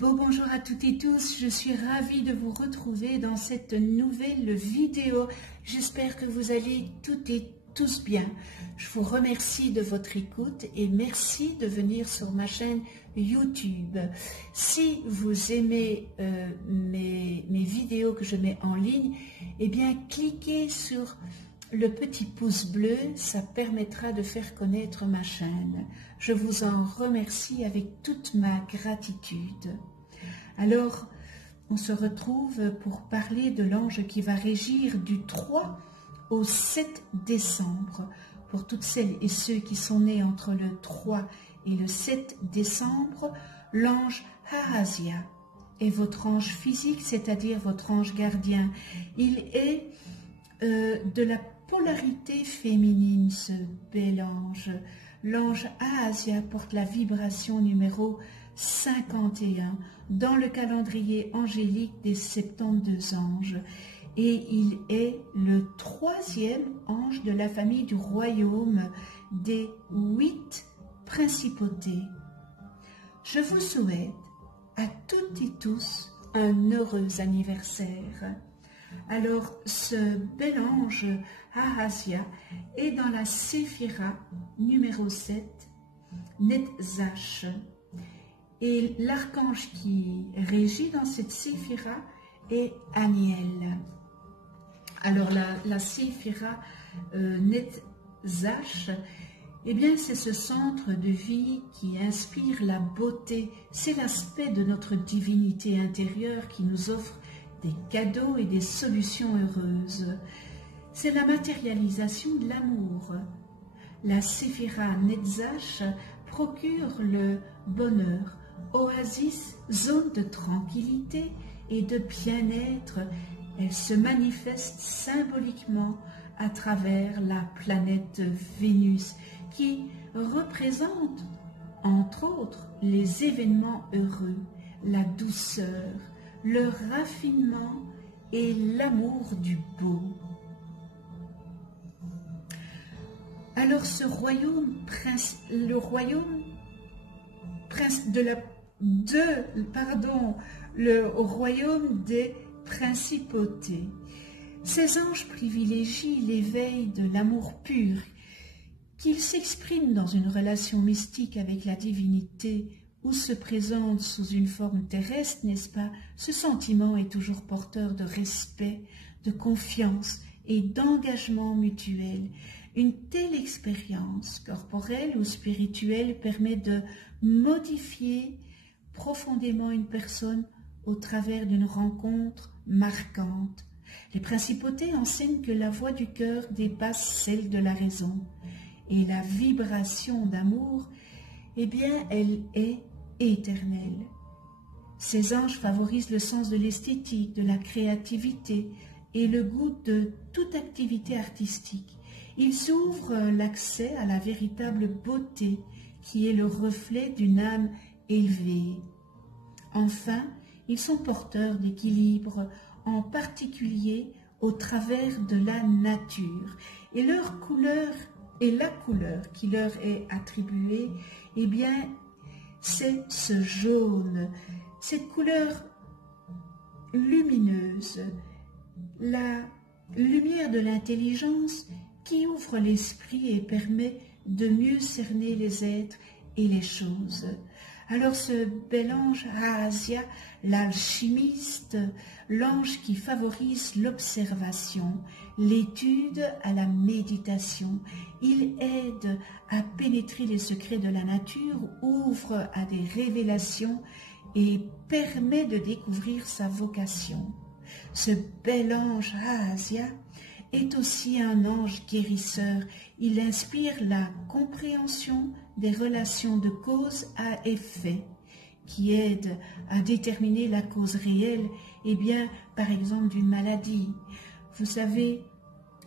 Bonjour à toutes et tous, je suis ravie de vous retrouver dans cette nouvelle vidéo. J'espère que vous allez toutes et tous bien. Je vous remercie de votre écoute et merci de venir sur ma chaîne YouTube. Si vous aimez mes vidéos que je mets en ligne, eh bien cliquez sur le petit pouce bleu, ça permettra de faire connaître ma chaîne. Je vous en remercie avec toute ma gratitude. Alors, on se retrouve pour parler de l'ange qui va régir du 3 au 7 décembre. Pour toutes celles et ceux qui sont nés entre le 3 et le 7 décembre, l'ange Ahazia est votre ange physique, c'est-à-dire votre ange gardien. Il est de la polarité féminine, ce bel ange. L'ange Ahazia porte la vibration numéro 51 dans le calendrier angélique des 72 anges. Et il est le 3e ange de la famille du royaume des 8 principautés. Je vous souhaite à toutes et tous un heureux anniversaire. Alors, ce bel ange Ahazia est dans la séphira numéro 7, Netzach. Et l'archange qui régit dans cette séphira est Aniel. Alors, la séphira Netzach, eh bien, c'est ce centre de vie qui inspire la beauté. C'est l'aspect de notre divinité intérieure qui nous offre des cadeaux et des solutions heureuses. C'est la matérialisation de l'amour. La séphira Netzach procure le bonheur, oasis, zone de tranquillité et de bien-être. Elle se manifeste symboliquement à travers la planète Vénus qui représente, entre autres, les événements heureux, la douceur, le raffinement et l'amour du beau. Alors ce royaume, le royaume des principautés. Ces anges privilégient l'éveil de l'amour pur, qu'ils s'expriment dans une relation mystique avec la divinité ou se présente sous une forme terrestre, n'est-ce pas? Ce sentiment est toujours porteur de respect, de confiance et d'engagement mutuel. Une telle expérience corporelle ou spirituelle permet de modifier profondément une personne au travers d'une rencontre marquante. Les principautés enseignent que la voix du cœur dépasse celle de la raison et la vibration d'amour, eh bien, elle est éternelle. Ces anges favorisent le sens de l'esthétique, de la créativité et le goût de toute activité artistique. Ils ouvrent l'accès à la véritable beauté qui est le reflet d'une âme élevée. Enfin, ils sont porteurs d'équilibre, en particulier au travers de la nature. Et leur couleur, et la couleur qui leur est attribuée, eh bien, c'est ce jaune, cette couleur lumineuse, la lumière de l'intelligence qui ouvre l'esprit et permet de mieux cerner les êtres et les choses. Alors ce bel ange Ahazia, l'alchimiste, l'ange qui favorise l'observation, l'étude à la méditation, il aide à pénétrer les secrets de la nature, ouvre à des révélations et permet de découvrir sa vocation. Ce bel ange Ahazia est aussi un ange guérisseur. Il inspire la compréhension des relations de cause à effet, qui aide à déterminer la cause réelle, eh bien, par exemple, d'une maladie. Vous savez,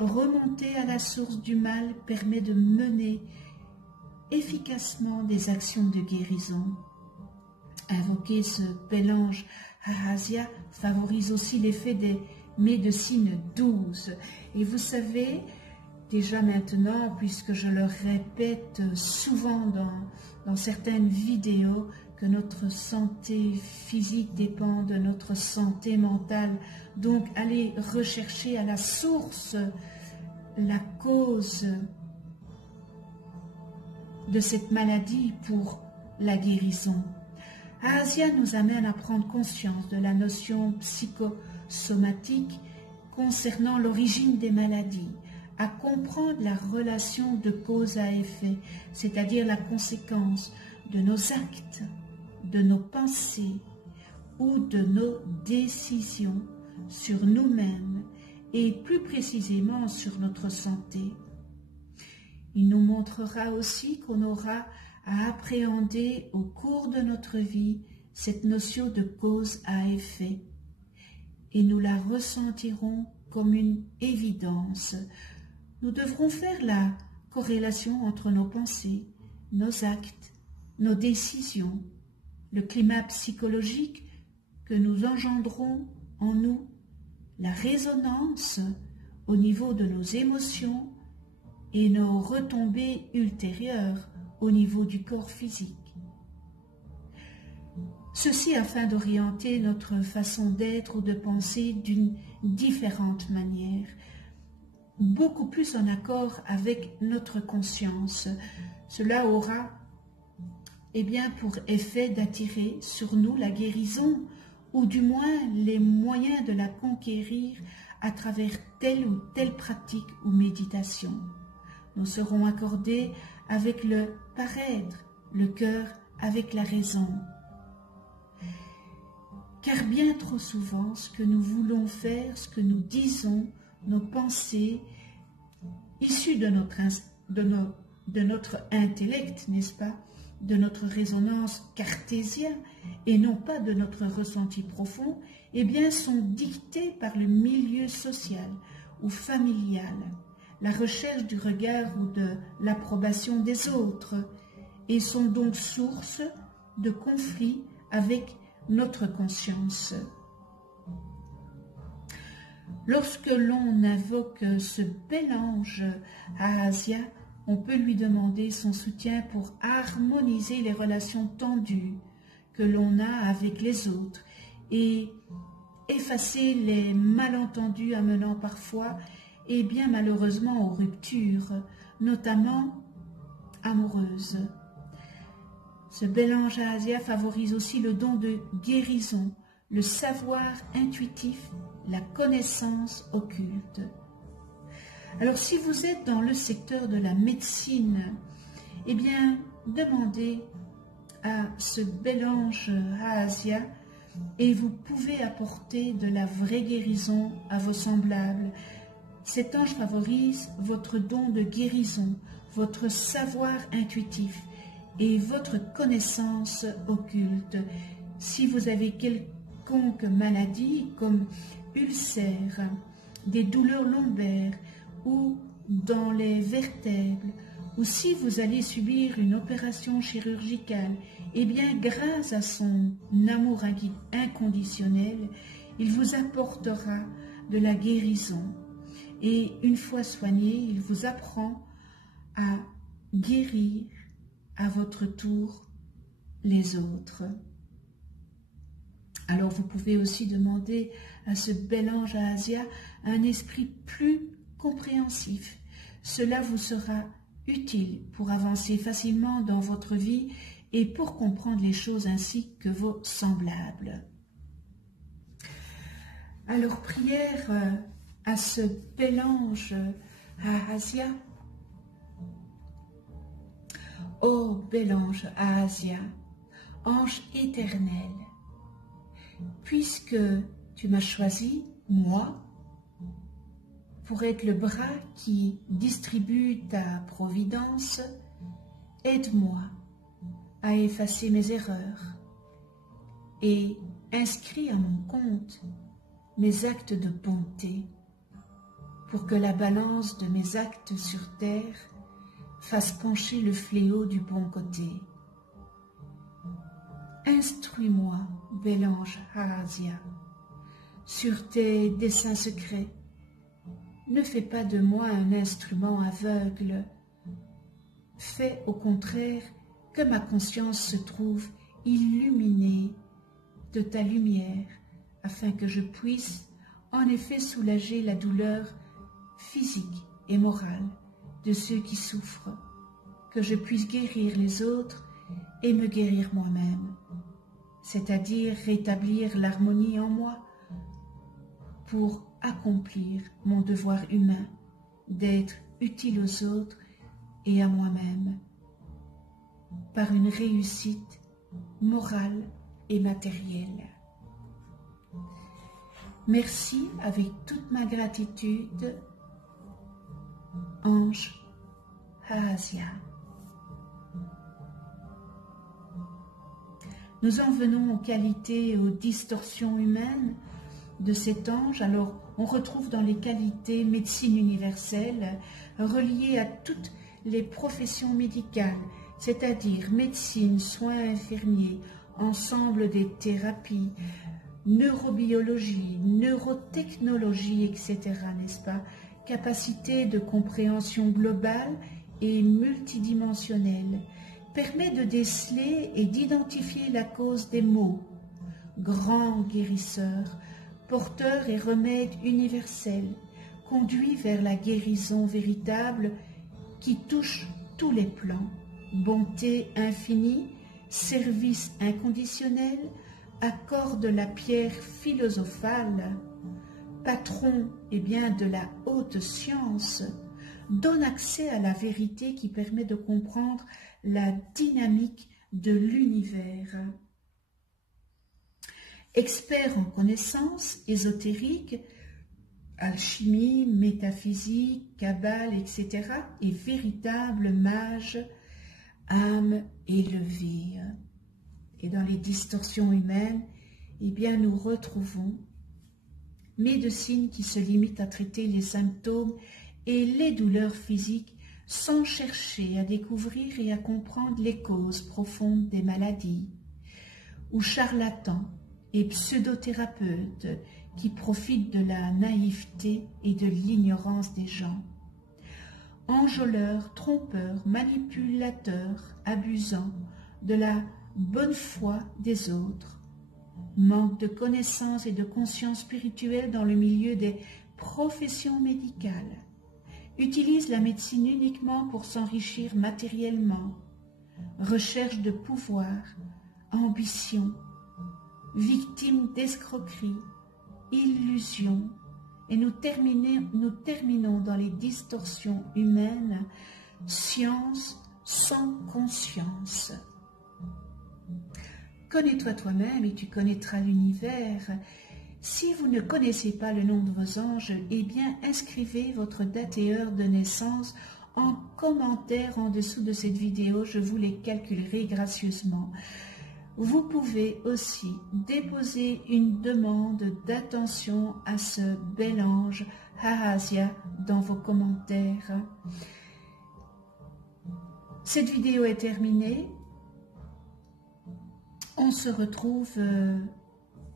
remonter à la source du mal permet de mener efficacement des actions de guérison. Invoquer ce bel ange Ahazia favorise aussi l'effet des médecines douces. Et vous savez, déjà maintenant, puisque je le répète souvent dans certaines vidéos, que notre santé physique dépend de notre santé mentale. Donc, allez rechercher à la source la cause de cette maladie pour la guérison. Asia nous amène à prendre conscience de la notion psychosomatique concernant l'origine des maladies, à comprendre la relation de cause à effet, c'est-à-dire la conséquence de nos actes, de nos pensées ou de nos décisions sur nous-mêmes et plus précisément sur notre santé. Il nous montrera aussi qu'on aura à appréhender au cours de notre vie cette notion de cause à effet et nous la ressentirons comme une évidence. Nous devrons faire la corrélation entre nos pensées, nos actes, nos décisions, le climat psychologique que nous engendrons en nous, la résonance au niveau de nos émotions et nos retombées ultérieures au niveau du corps physique. Ceci afin d'orienter notre façon d'être ou de penser d'une différente manière, beaucoup plus en accord avec notre conscience. Cela aura pour effet d'attirer sur nous la guérison ou du moins les moyens de la conquérir à travers telle ou telle pratique ou méditation. Nous serons accordés avec le paraître, le cœur avec la raison. Car bien trop souvent, ce que nous voulons faire, ce que nous disons, nos pensées, issues de notre intellect, n'est-ce pas, de notre résonance cartésienne et non pas de notre ressenti profond, sont dictées par le milieu social ou familial, la recherche du regard ou de l'approbation des autres, et sont donc source de conflits avec notre conscience. Lorsque l'on invoque ce bel ange à Asia, on peut lui demander son soutien pour harmoniser les relations tendues que l'on a avec les autres et effacer les malentendus amenant parfois et bien malheureusement aux ruptures, notamment amoureuses. Ce bel ange à Asia favorise aussi le don de guérison, le savoir intuitif, la connaissance occulte. Alors si vous êtes dans le secteur de la médecine, demandez à ce bel ange à Asia et vous pouvez apporter de la vraie guérison à vos semblables. Cet ange favorise votre don de guérison, votre savoir intuitif et votre connaissance occulte. Si vous avez quelconque maladie comme ulcère, des douleurs lombaires ou dans les vertèbres, ou si vous allez subir une opération chirurgicale, grâce à son amour inconditionnel, il vous apportera de la guérison. Et une fois soigné, il vous apprend à guérir à votre tour les autres. Alors vous pouvez aussi demander à ce bel ange à Asia un esprit plus compréhensif. Cela vous sera utile pour avancer facilement dans votre vie et pour comprendre les choses ainsi que vos semblables. Alors prière à ce bel ange à Asia. Ô bel ange à Asia, ange éternel, puisque tu m'as choisi, moi, pour être le bras qui distribue ta providence, aide-moi à effacer mes erreurs et inscris à mon compte mes actes de bonté pour que la balance de mes actes sur terre fasse pencher le fléau du bon côté. Instruis-moi, bel ange Asia, sur tes desseins secrets. Ne fais pas de moi un instrument aveugle. Fais au contraire que ma conscience se trouve illuminé de ta lumière, afin que je puisse en effet soulager la douleur physique et morale de ceux qui souffrent, que je puisse guérir les autres et me guérir moi-même, c'est-à-dire rétablir l'harmonie en moi pour accomplir mon devoir humain d'être utile aux autres et à moi-même par une réussite morale et matérielle. Merci avec toute ma gratitude, Ange Hahasia. Nous en venons aux qualités et aux distorsions humaines de cet ange. Alors, on retrouve dans les qualités médecine universelle reliées à toutes les professions médicales, c'est-à-dire médecine, soins infirmiers, ensemble des thérapies, neurobiologie, neurotechnologie, etc., n'est-ce pas? Capacité de compréhension globale et multidimensionnelle, permet de déceler et d'identifier la cause des maux. Grand guérisseur, porteur et remède universel, conduit vers la guérison véritable qui touche tous les plans, bonté infinie, service inconditionnel, accorde la pierre philosophale, patron de la haute science, donne accès à la vérité qui permet de comprendre la dynamique de l'univers. Expert en connaissances ésotériques, alchimie, métaphysique, cabale, etc., et véritable mage, âme élevée. Et dans les distorsions humaines, nous retrouvons médecine qui se limite à traiter les symptômes et les douleurs physiques sans chercher à découvrir et à comprendre les causes profondes des maladies, ou charlatans et pseudothérapeutes qui profitent de la naïveté et de l'ignorance des gens, enjôleurs, trompeurs, manipulateurs, abusant de la bonne foi des autres, manque de connaissances et de conscience spirituelle dans le milieu des professions médicales, utilise la médecine uniquement pour s'enrichir matériellement, recherche de pouvoir, ambition, victime d'escroquerie, illusion, et nous terminons dans les distorsions humaines, science sans conscience. Connais-toi toi-même et tu connaîtras l'univers. Si vous ne connaissez pas le nom de vos anges, inscrivez votre date et heure de naissance en commentaire en dessous de cette vidéo, je vous les calculerai gracieusement. Vous pouvez aussi déposer une demande d'attention à ce bel ange Hahasia dans vos commentaires. Cette vidéo est terminée. On se retrouve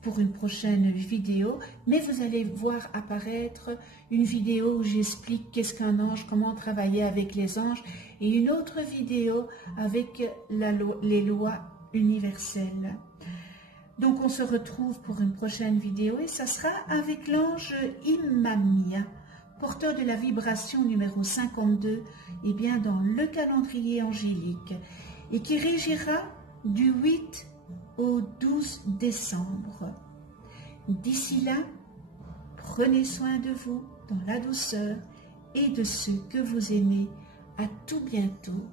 pour une prochaine vidéo, mais vous allez voir apparaître une vidéo où j'explique qu'est-ce qu'un ange, comment travailler avec les anges, et une autre vidéo avec les lois universelles. Donc on se retrouve pour une prochaine vidéo et ça sera avec l'ange Imamia, porteur de la vibration numéro 52, dans le calendrier angélique, et qui régira du 8 au 12 décembre. D'ici là, prenez soin de vous dans la douceur et de ceux que vous aimez. À tout bientôt.